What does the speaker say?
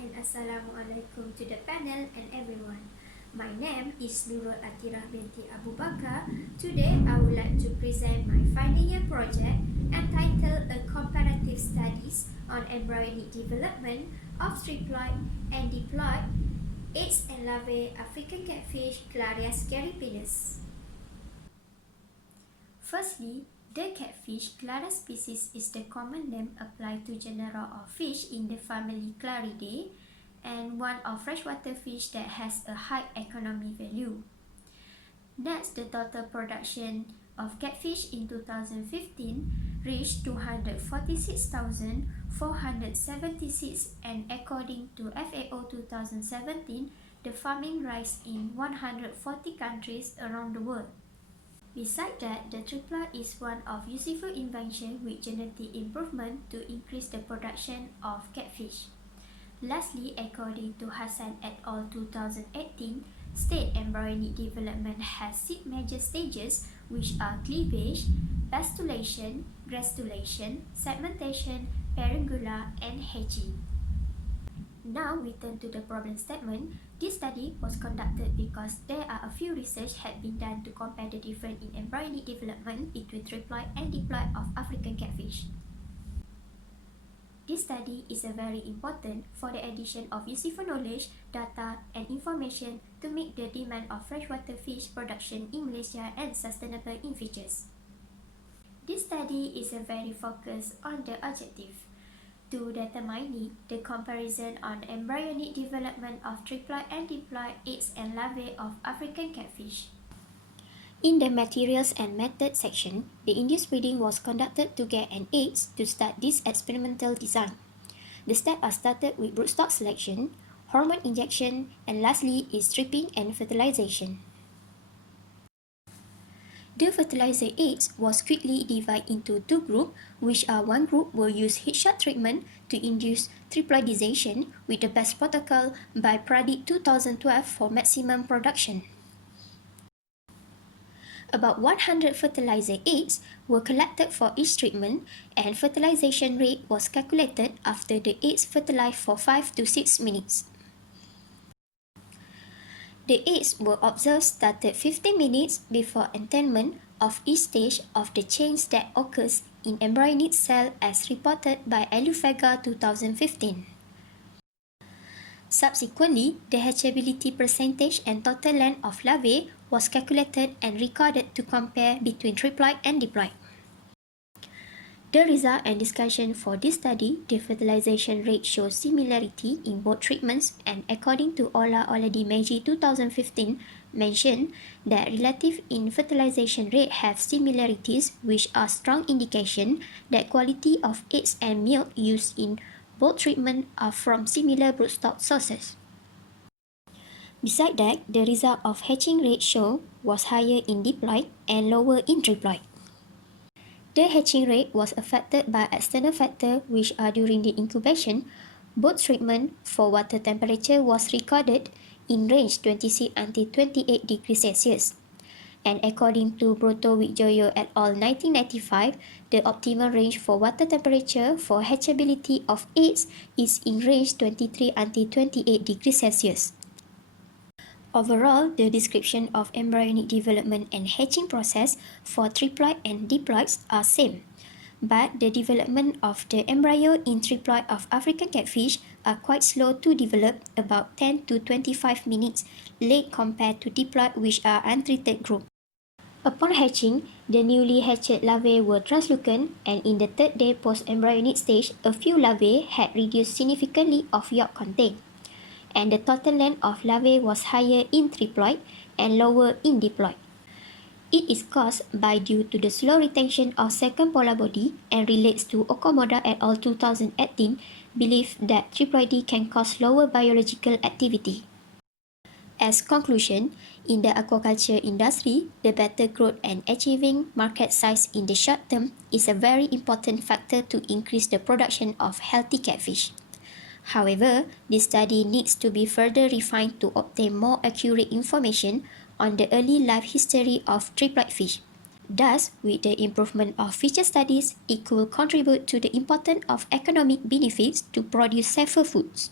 and Assalamualaikum to the panel and everyone. My name is Nurul Athirah binti Abu Bakar. Today I would like to present my final year project entitled Comparative Studies on Embryonic Development of Triploid and Diploid, eggs and larvae, African catfish, Clarias gariepinus. Firstly, the catfish Clarias species is the common name applied to genera of fish in the family Claridae and one of freshwater fish that has a high economic value. Next, the total production of catfish in 2015 reached 246,476, and according to FAO 2017, the farming rise in 140 countries around the world. Besides that, the triploid is one of useful invention with genetic improvement to increase the production of catfish. Lastly, according to Hassan et al. 2018, state embryonic development has 6 major stages, which are cleavage, pastulation, gastrulation, segmentation, parenchyma, and hatching. Now we turn to the problem statement. This study was conducted because there are a few research had been done to compare the difference in embryonic development between triploid and diploid of African catfish. This study is very important for the addition of useful knowledge, data, and information to meet the demand of freshwater fish production in Malaysia and sustainable in futures. This study is very focused on the objective to determine the comparison on embryonic development of triploid and diploid eggs and larvae of African catfish. In the materials and method section, the induced breeding was conducted to get an eggs to start this experimental design. The steps are started with broodstock selection, hormone injection, and lastly is stripping and fertilization. The fertilizer eggs was quickly divided into 2 groups, which are one group will use headshot treatment to induce triploidization with the best protocol by Pradic 2012 for maximum production. About 100 fertilizer eggs were collected for each treatment, and fertilization rate was calculated after the eggs fertilized for 5 to 6 minutes. The eggs were observed started 15 minutes before attainment of each stage of the change that occurs in embryonic cell as reported by Elufega 2015. Subsequently, the hatchability percentage and total length of larvae was calculated and recorded to compare between triploid and diploid. The result and discussion for this study, the fertilization rate shows similarity in both treatments, and according to Ola Oladimeji 2015, mentioned that relative in fertilization rate have similarities, which are strong indication that quality of eggs and milk used in both treatments are from similar broodstock sources. Besides that, the result of hatching rate show was higher in diploid and lower in triploid. The hatching rate was affected by external factors, which are during the incubation. Both treatment for water temperature was recorded in range 26 until 28 degrees Celsius. And according to Broto-Widjoyo et al. 1995, the optimal range for water temperature for hatchability of eggs is in range 23 until 28 degrees Celsius. Overall, the description of embryonic development and hatching process for triploid and diploids are same, but the development of the embryo in triploid of African catfish are quite slow to develop, about 10 to 25 minutes late compared to diploid, which are untreated group. Upon hatching, the newly hatched larvae were translucent, and in the 3rd day post-embryonic stage, a few larvae had reduced significantly of yolk content, and the total length of larvae was higher in triploid and lower in diploid. It is caused by due to the slow retention of second polar body and relates to Okamoda et al. 2018 belief that triploidy can cause lower biological activity. As conclusion, in the aquaculture industry, the better growth and achieving market size in the short term is a very important factor to increase the production of healthy catfish. However, this study needs to be further refined to obtain more accurate information on the early life history of triploid fish. Thus, with the improvement of future studies, it could contribute to the importance of economic benefits to produce safer foods.